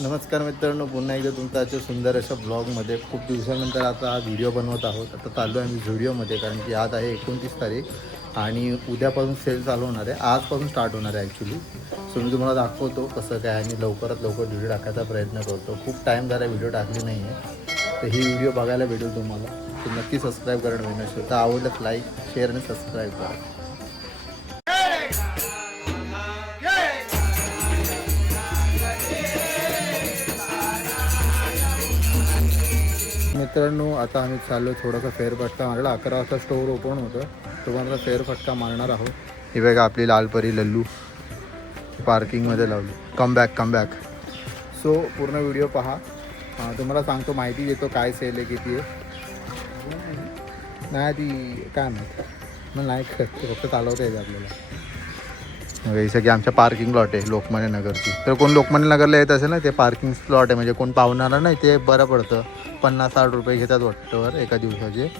नमस्कार मित्रांनो, पुन्हा एकदा तुमचं आजच्या सुंदर अशा ब्लॉगमध्ये खूप दिवसानंतर आता हा व्हिडिओ बनवत आहोत. आता चाललो आहे आम्ही व्हिडिओमध्ये, कारण की आज आहे 29 तारीख आणि उद्यापासून सेल चालू होणार आहे. आजपासून स्टार्ट होणार आहे ॲक्च्युली. सो मी तुम्हाला दाखवतो कसं काय आणि लवकरात लवकर व्हिडिओ टाकायचा प्रयत्न करतो. खूप टाईम झाला व्हिडिओ टाकली नाही आहे, तर ही व्हिडिओ बघायला भेटेल तुम्हाला. तर नक्की सबस्क्राईब करणं विनंती. तर आवडलं लाईक, शेअर आणि सबस्क्राईब करा. मित्रांनो, आता आम्ही चाललो थोडासा फेरफटका मारला. 11 वाजता स्टोअर ओपन होतं, तो मला फेरफटका मारणार आहोत. ही बघा आपली लालपरी लल्लू पार्किंगमध्ये लावली. कमबॅक. सो पूर्ण व्हिडिओ पहा. तुम्हाला सांगतो, माहिती देतो काय सेल आहे, किती आहे. नाही ती काय माहीत मग नाही फक्त चालवता येते आपल्याला. जसं की आमच्या पार्किंग लॉट आहे लोकमान्य नगरची. तर कोण लोकमान्य नगरला येत असेल ना, ते पार्किंग स्लॉट आहे, म्हणजे कोण पाहुणारा नाही ते बरं पडतं. 50-60 रुपये घेतात वाटतं एका दिवसाचे,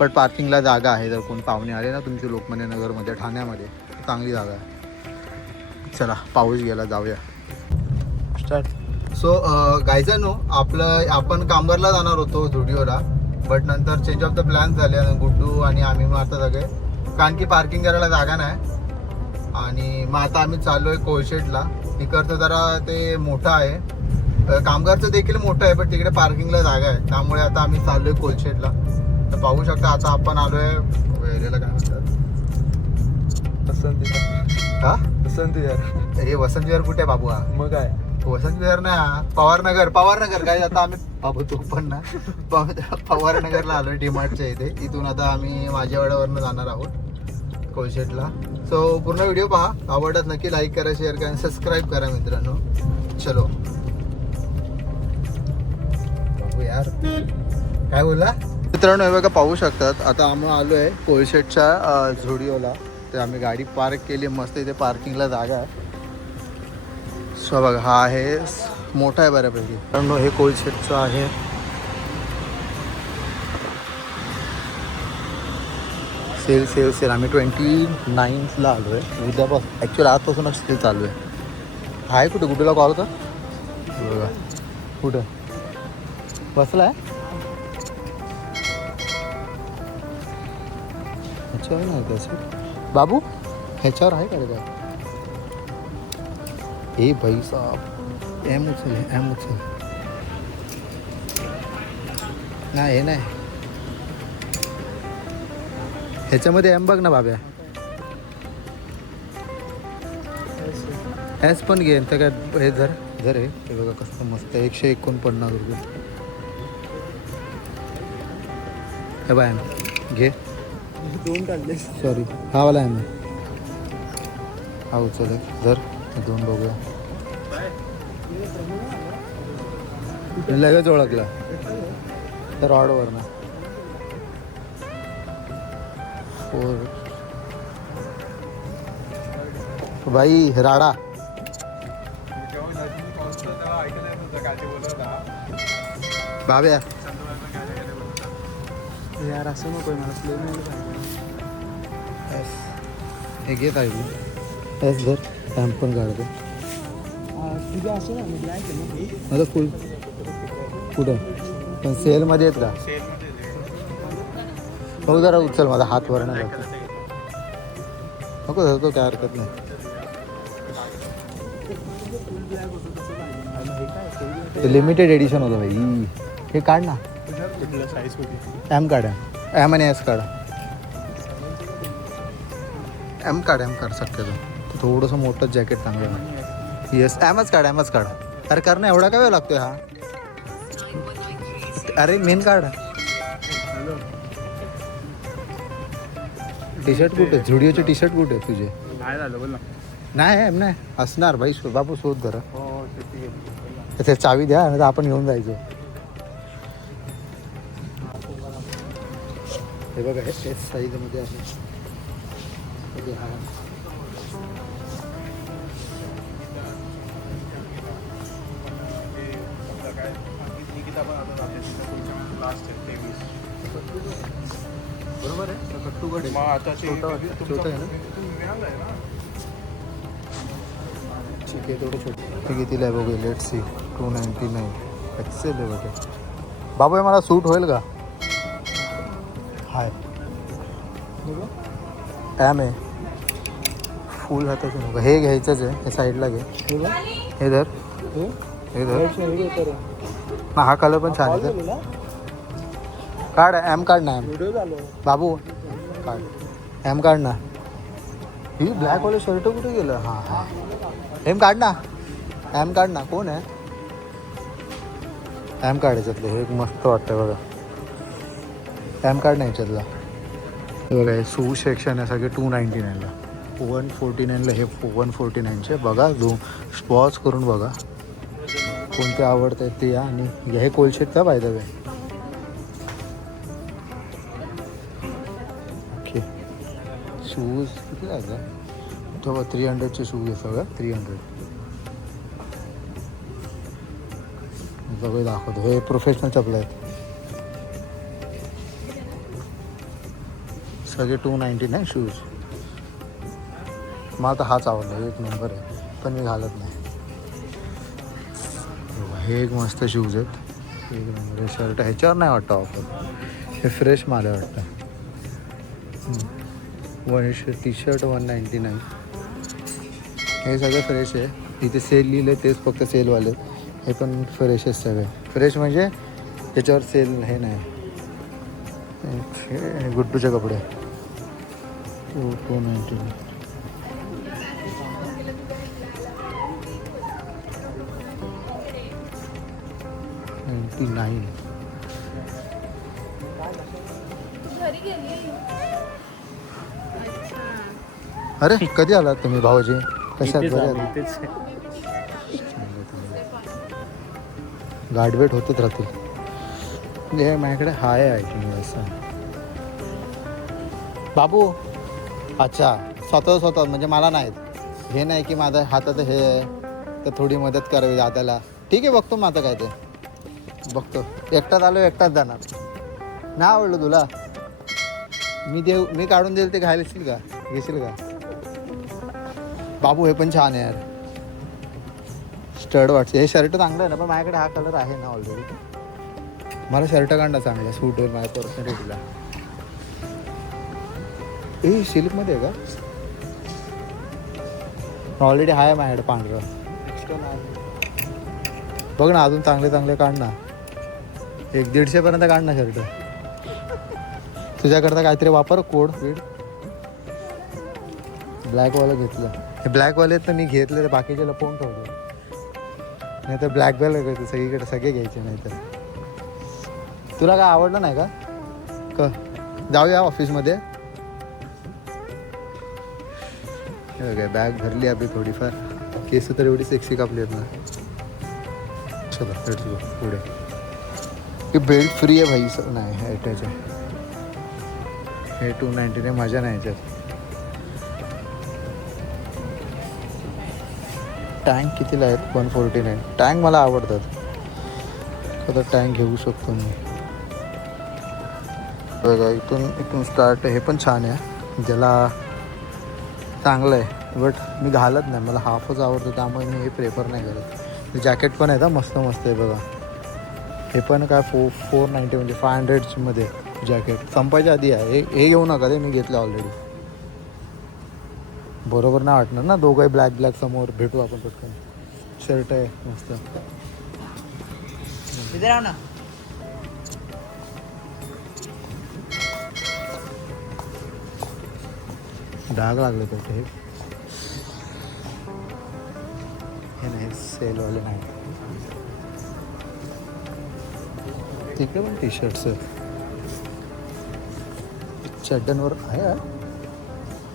पण पार्किंगला जागा आहे. जर कोण पाहुणे आले ना तुमची लोकमान्य नगरमध्ये, ठाण्यामध्ये, चांगली जागा आहे. चला, पाऊस गेला, जाऊया स्टार्ट. सो गायजानो, आपण कांबरला जाणार होतो झुडिओला, बट नंतर चेंज ऑफ द प्लॅन झाले आणि गुड्डू आणि आम्ही मग आता सगळे, कारण की पार्किंग करायला जागा नाही. आणि मग आता आम्ही चाललो आहे कोळशेटला. तिकडचं जरा ते मोठं आहे, कामगारचं देखील मोठं आहे, पण तिकडे पार्किंगला जागा आहे. त्यामुळे आता आम्ही चाललो आहे कोळशेटला. तर पाहू शकता आता आपण आलो आहे वेळेला, काय म्हणतात वसंत विहार. हे वसंत विहार कुठे आहे बाबू? हा मग काय वसंत विहार ना, पवारनगर काय. आता आम्ही बाबू तो पण ना पवारनगरला आलो आहे, डीमार्टच्या इथे. इथून आता आम्ही माझ्यावाड्यावरनं जाणार आहोत कोळशेटला. सो पूर्ण व्हिडिओ पहा. आवडत नक्की लाईक करा, शेअर करा, सबस्क्राईब करा मित्रांनो. चलो बाबू यार, काय बोलला मित्रांनो? हे बघा, पाहू शकतात आता आम्ही आलो आहे कोळशेटच्या झुडिओला. तर आम्ही गाडी पार्क केली मस्त, इथे पार्किंगला जागा आहे. सो बघा, हा आहे मोठा आहे बऱ्यापैकी. मित्रांनो, हे कोळशेटचं आहे. सेल आम्ही 29ला आलो आहे. उद्यापासून ॲक्च्युअली आजपासूनच सेल चालू आहे. कुठे गुड्डूला कॉल का बघा, कुठं बसला आहे? ह्याच्यावर नाही त्याचं बाबू, ह्याच्यावर आहे का रे काय? हे भाई साहब, एम उचल नाही, हे नाही, ह्याच्यामध्ये एम बघ ना बाब्या. एस पण घे तर काय. हे जर हे बघा कसं मस्त, 149 रुपये. हे बाय एम घे, दोन काढले. सॉरी, हा वाला एम हा उचल. जर दोन बघूया, लगेच ओळखला तर ऑर्डरवर ना. 4 भाई राडा. बाब्या यार असं नको मला प्लेन एस हे घेत आहे एस. जर टॅम्प पण काढतो तुझं असं ना ब्लॅक आहे ना माझं फुल. कुठं पण सेलमध्ये आहेत का? हो, जरा उचल, माझा हात वर नाही लागतो. नको धरतो, काय हरकत नाही. ते लिमिटेड एडिशन होतं भाई. हे काढ ना, एम काढा, एम आणि एस काढा. एम काढ शक्यतो. थोडंसं मोठं जॅकेट चांगलं ना. येस, एमच काढा. अरे कर ना, एवढा काय वेळ लागतोय हा? अरे मेन काढ. टी शर्ट कुठे? झुडिओचे टी शर्ट कुठे तुझे? नाही झालं बोल ना. नाही एम नाही असणार भाई. बाबू शोध जरा. त्याच्या चावी द्या आणि आपण घेऊन जायचो. हे बघा, हे एस साईजमध्ये आहे. बरोबर आहे, कट्टूगड आहे. छोटा आहे ना. बाकी आहे तेवढं छोटं. ते कितीला आहे बघू, लेट सी. 299 एक्सेल आहे बघे. बाबू हे मला सूट होईल का? हाय टॅम आहे फुल हाताचं नको, हे घ्यायचंच आहे. हे साईडला घे, हे धर, हे धर ना. हा कलर पण छान आहे. काढ एम काढ ना, एम बाबू काढ, एम काढ ना. ही ब्लॅकवाले शर्ट कुठे गेलं? हां हां एम काढ ना, एम काढ ना. कोण आहे एम काढ याच्यातलं? हे एक मस्त वाटतं बघा, एम काढ ना याच्यातला. बघा हे शू सेक्शन आहे सगळे 299ला. 149ला हे 149चे. बघा जो स्पॉच करून बघा कोणते आवडत आहेत ते या. आणि हे कोलशेटचा by the way. Okay shoes किती लागतात? तेव्हा 300चे शूज आहे सगळं. 300 बघा दाखवतो. हे प्रोफेशनल चपलं आहेत सगळे 299 शूज. मला तर हाच आवडला, एक नंबर आहे, पण मी घालत नाही. हे एक मस्त शूज आहेत, एक नंबर. हे शर्ट ह्याच्यावर नाही वाटतं ऑफर, हे फ्रेश माल आहे वाटतं. T shirt 199. हे सगळं फ्रेश आहे. इथे सेल लिहिलं आहे तेच फक्त सेलवाले. हे पण फ्रेश आहे सगळे. फ्रेश म्हणजे त्याच्यावर सेल हे नाही. हे गुड्डूचे कपडे 299. अरे कधी आलात तुम्ही भाऊजी? कशात बरे? गाडवेट होतच राहतील. हे माझ्याकडे हाय आहे असं. बाबू अच्छा स्वतः म्हणजे मला नाहीत. हे नाही की माझ्या हातात हे आहे तर थोडी मदत करावी दादाला. ठीक आहे बघतो मग आता काय ते बघतो. एकटाच आलो एकटाच जाणार. नाही आवडलं तुला मी काढून देईल ते घालशील का? घेशील का? बाबू हे पण छान आहे यार, स्टड वाटते. हे शर्ट चांगलं आहे ना, पण माझ्याकडे हा कलर आहे ना ऑलरेडी. मला शर्ट काढणं चांगलं सूट होईल माझ्या पर्सनॅलिटीला. हे सिल्कमध्ये आहे का? ऑलरेडी आहे माझ्याकडे पांढरं. बघ ना अजून चांगले चांगले काढ ना. 150-150 काढ ना शर्ट. तुझ्याकरता काहीतरी वापर कोड बीड. ब्लॅकवालं घेतलं. हे ब्लॅकवाले तर मी घेतले, तर बाकीचे लपवून ठेवले. नाही तर ब्लॅक बेल सगळीकडे सगळे घ्यायचे. नाही तर तुला काय आवडलं नाही का? जाऊया ऑफिसमध्ये. बॅग भरली आपली थोडीफार. केस तर एवढी सेक्सी कापली आहेत ना. चला पुढे. हे बेल्ट फ्री आहे भाई. नाही अटॅच आहे. हे 299 मजा नाही याच्यात. टँक कितीला आहेत? 149. टँक मला आवडतात. आता टँक घेऊ शकतो मी. बघा इथून स्टार्ट आहे. हे पण छान आहे, ज्याला चांगलं आहे. बट मी घालत नाही, मला हाफच आवडतं त्यामुळे मी हे प्रेफर नाही करत. जॅकेट पण आहे ना मस्त मस्त आहे बघा. हे पण काय 490 म्हणजे 500मध्ये जॅकेट. संपायच्या आधी आहे. हे घेऊ नका ते, मी घेतलं ऑलरेडी. बरोबर नाही वाटणार ना दोघंही ब्लॅक समोर. भेटू आपण पटकन. शर्ट आहे मस्त. इथे राहा ना. डाग लागले तर हे नाही सेलवाले नाही. तिकडे पण टी शर्ट्स आहेत. चड्ड्यांवर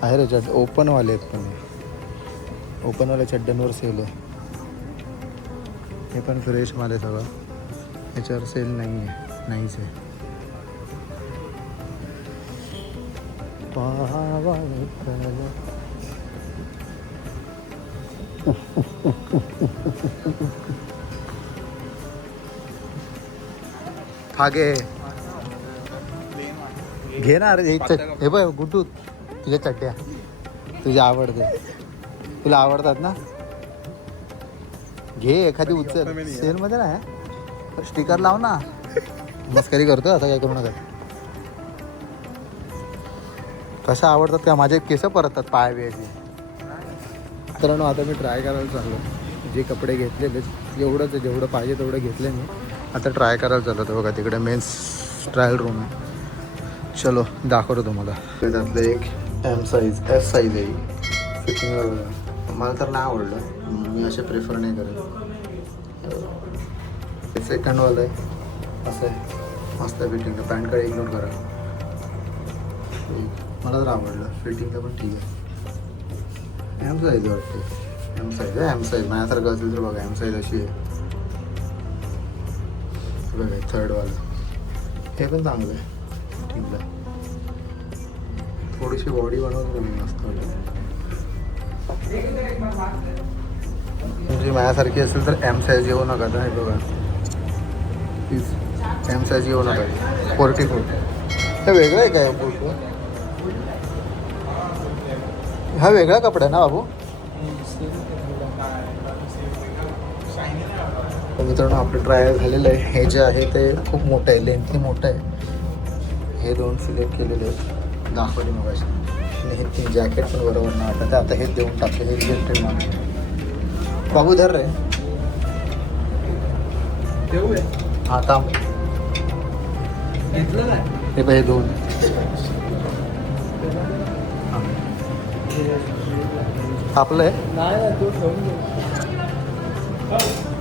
आहे रे चड्ड. ओपनवाले आहेत पण ओपनवाल्या चड्ड्यांवर सेल आहे. हे पण फ्रेश माल आहे सगळं. याच्यावर सेल नाही आहे, नाहीच आहे. फागे घे ना. अरे हे बघ गुड्डू, तुझ्या चड्ड्या तुझ्या आवडते. तुला आवडतात ना? घे एखादी उचल. सेलमध्ये नाही स्टिकर लाव ना. मस्करी करतो आता, काय करू नका. कशा आवडतात का माझे केस परततात पाया बियाची. मित्रांनो आता मी ट्राय करायला चाललो. जे कपडे घेतलेले एवढंच आहे, जेवढं पाहिजे तेवढं घेतले मी. आता ट्राय करायला चाललो होतं बघा. तिकडे मेन्स ट्रायल रूम आहे. चलो दाखवतो तुम्हाला. त्यातलं एक एम साईज, एस साईज आहे. फिटिंगला बघा. मला तर नाही आवडलं, मी असे प्रेफर नाही करत. सेकंडवालं आहे असं आहे, मस्त फिटिंग. पॅन्टकडे इग्नोर करा. मला तर आवडलं, फिटिंगला पण ठीक आहे. एम साईज वाटते, एम साईज आहे. एम साईज माझ्यासारखं असेल तर बघा, एम साईज अशी आहे बघा. थर्डवालं हे पण चांगलं आहे, ठीक आहे. थोडीशी बॉडी बनवतो मी मस्त वाटतं. म्हणजे माझ्यासारखी असेल तर एम साईज येऊ नका. तर हे बघा प्लीज एम साईज येऊ नका. 44 हे वेगळं आहे काय बूट? हा वेगळा कपडा आहे ना बाबू? मित्रांनो आपलं ट्रायल झालेलं आहे. हे जे आहे ते खूप मोठं आहे, लेंथी मोठं आहे. हे दोन सिलेक्ट केलेले आहेत, दाखवले मग अशी. आणि हे तीन जॅकेट पण बरोबर नाही वाटत, आता हेच देऊन टाकले. हे रिजेक्टेड मागून बाबू धर रे. हा थांब. हे बघ हे दोन आपलं आहे.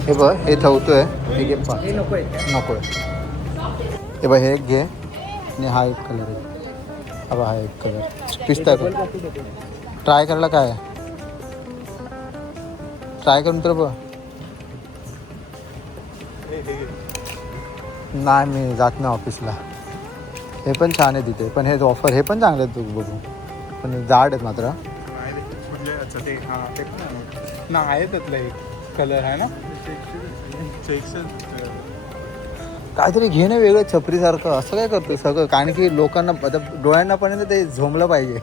हे बघ हे ठेवतोय. हे घे पाच. नको आहे. हे बघ हे एक घे. आणि हा एक कलर आहे. हा बघ हा एक कलर पिस्ता कलर. ट्राय करायला काय आहे? ट्राय करून तर बघ. नाही मी जात नाही ऑफिसला. हे पण छान आहे तिथे, पण हे ऑफर हे पण चांगले आहेत. तू बघू पण जाड आहेत मात्र. आहे त्यातला एक कलर आहे ना, काहीतरी घे ना वेगळं छपरीसारखं. असं काय करतो सगळं? कारण की लोकांना आता डोळ्यांना पण ते झोंबलं पाहिजे.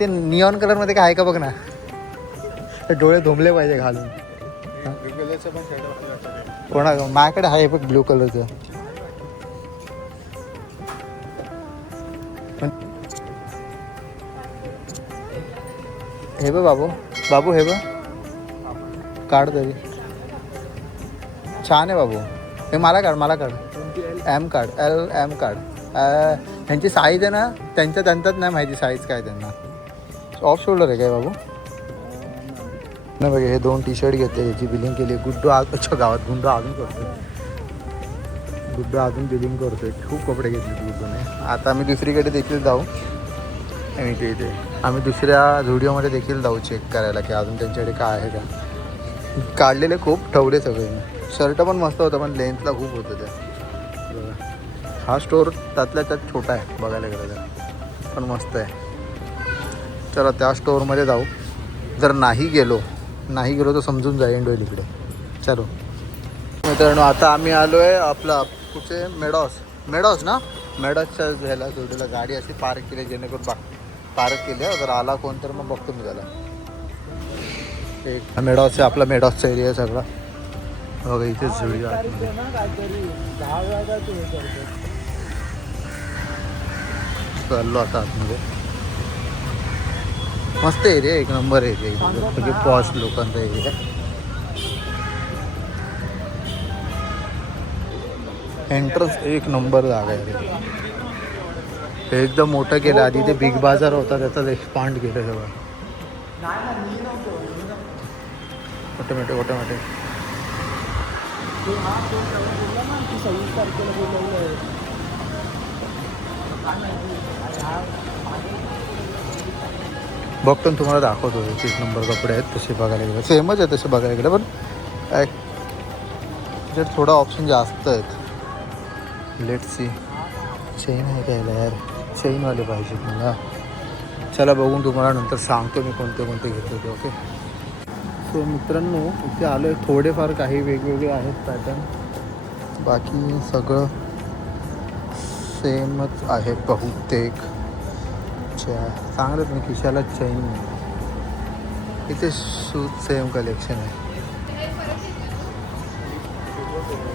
ते निऑन कलरमध्ये काय आहे का बघ ना, ते डोळे झोंबले पाहिजे घालून. कोणा माझ्याकडे आहे बघ ब्ल्यू कलरचं. हे बघ बाबू, बाबू हे बघ काढ तरी. छान आहे बाबू. हे मला काढ. एम काढ, एल एम काढ. ह्यांची साईज आहे ना, त्यांच्यात नाही माहिती साईज काय त्यांना. ऑफ शोल्डर आहे काय बाबू? नाही बघा हे दोन टी शर्ट घेतले, याची बिलिंग केली. गुड्डू अच्छा गावात गुंडू अजून करतोय. गुड्डू अजून बिलिंग करतोय. खूप कपडे घेतले गुड्डूने. आता आम्ही दुसरीकडे देखील जाऊ. आणि इथे आम्ही दुसऱ्या व्हिडिओमध्ये देखील जाऊ चेक करायला की अजून त्यांच्याकडे काय आहे का. काढलेले खूप ठेवले सगळे. शर्ट पण मस्त होतं पण लेंथला खूप होतं ते. बघा हा स्टोअर त्यातल्या त्यात छोटा आहे बघायला गेलं तर, पण मस्त आहे. चला त्या स्टोअरमध्ये जाऊ. जर नाही गेलो तर समजून जाईल होईल इकडे. चलो मित्रांनो आता आम्ही आलो आहे आपला कुठे मेडॉस ना. मेडॉसच्या ह्याला जोडीला गाडी अशी पार्क केली, जेणेकरून पार्क केली. जर आला कोण तर मग बघतो मी त्याला. एक मेडॉस आहे, आपला मेडॉसचा एरिया सगळा बघा. इथेच जोडी चाललो आता आतमध्ये. मस्त एरिया, एक नंबर एरिया. म्हणजे पॉश लोकांचा एरिया. एंट्रन्स एक नंबर जागा आहे. हे एकदम मोठं केलं. आधी ते बिग बाजार होता, त्याचाच एक्सपांड केलं सगळं. ऑटोमॅटिक बघतो तुम्हाला दाखवतो. एक नंबर कपडे आहेत तसे बघायला गेलं. सेमच आहे तसे बघायला गेलं, पण त्याच्यात थोडा ऑप्शन जास्त आहेत. Let's see. चेन आहे काय यार? चेनवाले पाहिजे मला. चला बघून तुम्हाला नंतर सांगतो मी कोणते घेतले ते. ओके. सो मित्रांनो इथे आलो आहे. थोडेफार काही वेगवेगळे आहेत पॅटर्न, बाकी सगळं सेमच आहे बहुतेक. चांगलं मी खिशाला चैन. इथे शूज सेम कलेक्शन आहे.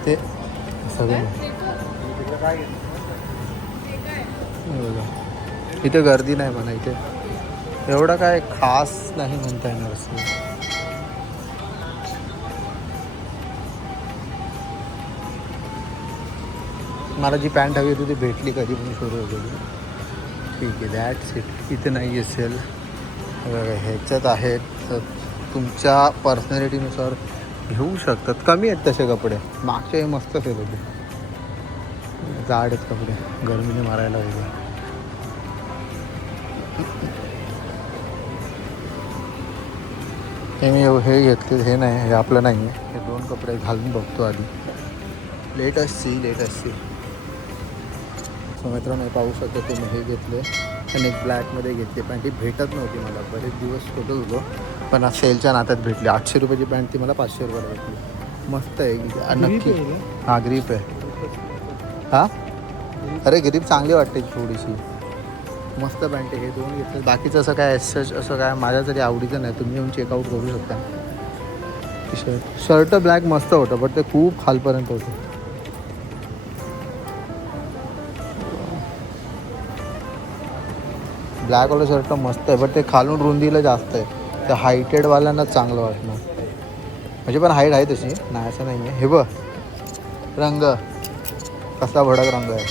ते सगळं इथे गर्दी नाही म्हणा. इथे एवढं काय खास नाही म्हणता येणार असं. मला जी पॅन्ट हवी होती ती भेटली कधी पण सुरू होती. ठीक आहे, दॅट्स इट. इथे नाही असेल ह्याच्यात आहेत तर तुमच्या पर्सनॅलिटीनुसार घेऊ शकतात. कमी आहेत तसे कपडे. मागचे हे मस्त सेल होते. जाड आहेत कपडे, गरमीने मारायला वगैरे. हे मी हे घेतले, हे नाही, हे आपलं नाही आहे. हे 2 कपडे घालून बघतो आधी. Latest C. सो मित्रांनो पाहू शकतो तुम्ही हे घेतले आणि एक ब्लॅकमध्ये घेतली. पॅन्ट ही भेटत नव्हती मला, बरेच दिवस शोधत होतो पण आज सेलच्या नात्यात भेटली. 800 रुपयाची पॅन्ट ती मला 500 रुपयाला भेटली. मस्त आहे नक्की. हां ग्रीप आहे. हां अरे ग्रीप चांगली वाटते थोडीशी. मस्त पॅन्ट आहे. हे 2 घेतले. बाकीचं असं काय असं काय माझ्या तरी आवडीचं नाही. तुम्ही येऊन चेकआउट करू शकता. टी शर्ट ब्लॅक मस्त होतं बट ते खूप खालपर्यंत होतं. ब्लॅकवालं शर्ट मस्त आहे बट ते खालून रुंदीला जास्त आहे. त्या हायटेडवाल्यांनाच चांगलं वाटणार. म्हणजे पण हाईट आहे तशी, नाही असं नाही आहे. हे बघ रंग कसा भडक रंग आहे.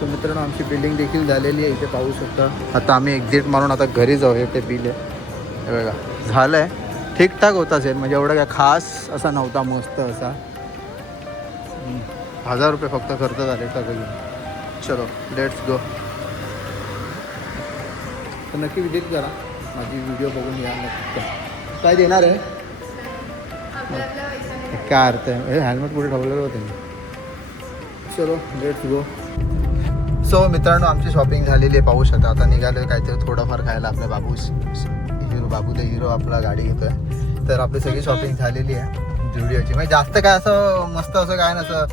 तर मित्रांनो आमची बिलिंग देखील झालेली आहे. इथे पाहू शकता. आता आम्ही एक्झिट मारून आता घरी जाऊ. हे ते बिल आहे हे बघा. झालं आहे ठीकठाक होता असेल, म्हणजे एवढा काय खास असा नव्हता. मस्त असा 1000 रुपये फक्त खर्च झाले सगळं. चलो लेट्स गो. तर नक्की विजिट करा. माझी व्हिडिओ बघून या नक्की. काय देणार आहे काय अर्थ आहे. हे हेल्मेट पुढे ठेवलेलं होतं मी. चलो लेट्स गो. सो मित्रांनो आमची शॉपिंग झालेली आहे. पाहू शकता. आता निघालो काहीतरी थोडंफार खायला. आपल्या बाबू द हिरो आपला गाडी घेतोय. तर आपली सगळी शॉपिंग झालेली आहे जुडिओची. म्हणजे जास्त काय असं मस्त असं काय नसं.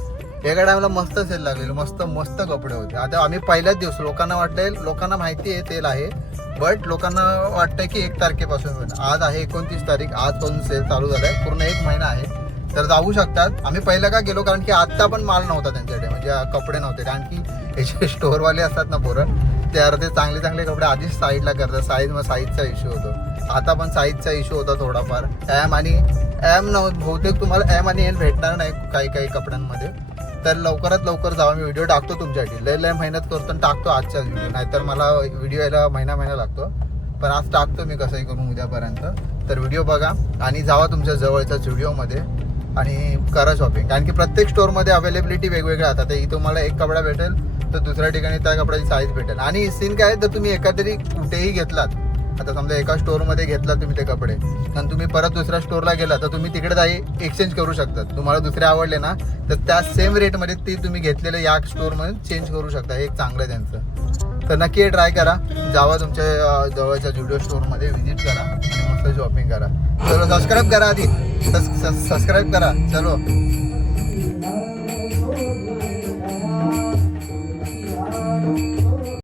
एका टायमाला मस्त सेल लागलेलं. मस्त कपडे होते. आता आम्ही पहिल्याच दिवस लोकांना माहिती आहे तेल आहे बट लोकांना वाटतं की 1 तारखेपासून होईल. आज आहे 29 तारीख. आजपासून सेल चालू झाला आहे. पूर्ण 1 महिना आहे. तर जाऊ शकतात. आम्ही पहिलं का गेलो कारण की आत्ता पण माल नव्हता त्यांच्याकडे, म्हणजे कपडे नव्हते. कारण की हे जे स्टोअरवाले असतात ना पोरं ते चांगले कपडे आधीच साईडला करतात. साईजचा इश्यू होतो. आता पण साईजचा इश्यू होता थोडाफार. एम बहुतेक तुम्हाला एम आणि एल भेटणार नाही काही कपड्यांमध्ये. तर लवकरात लवकर जावा. मी व्हिडिओ टाकतो तुमच्यासाठी. लय मेहनत करतो आणि टाकतो आजच्याच व्हिडिओ. नाहीतर मला व्हिडिओ यायला महिना लागतो. पण आज टाकतो मी कसंही करून उद्यापर्यंत. तर व्हिडिओ बघा आणि जावा तुमच्या जवळच्या स्टुडिओमध्ये आणि करा शॉपिंग. कारण की प्रत्येक स्टोअरमध्ये अवेलेबिलिटी वेगवेगळ्या राहतात. तर इथं तुम्हाला एक कपडा भेटेल तर दुसऱ्या ठिकाणी त्या कपड्याची साईज भेटेल. आणि सीन काय तर तुम्ही एखादी कुठेही घेतलात. आता समजा एका स्टोअरमध्ये घेतला तुम्ही ते कपडे आणि तुम्ही परत दुसऱ्या स्टोअरला गेला तर तुम्ही तिकडे जाई एक्सचेंज करू शकतात. तुम्हाला दुसरे आवडले ना तर त्या सेम रेटमध्ये ती तुम्ही घेतलेलं या स्टोअरमध्ये चेंज करू शकता. हे एक चांगलं आहे त्यांचं. तर नक्की हे ट्राय करा. जावा तुमच्या जवळच्या जुडिओ स्टोअरमध्ये व्हिजिट करा आणि मस्त शॉपिंग करा. चलो सबस्क्राईब करा आधी. सबस्क्राईब करा. चलो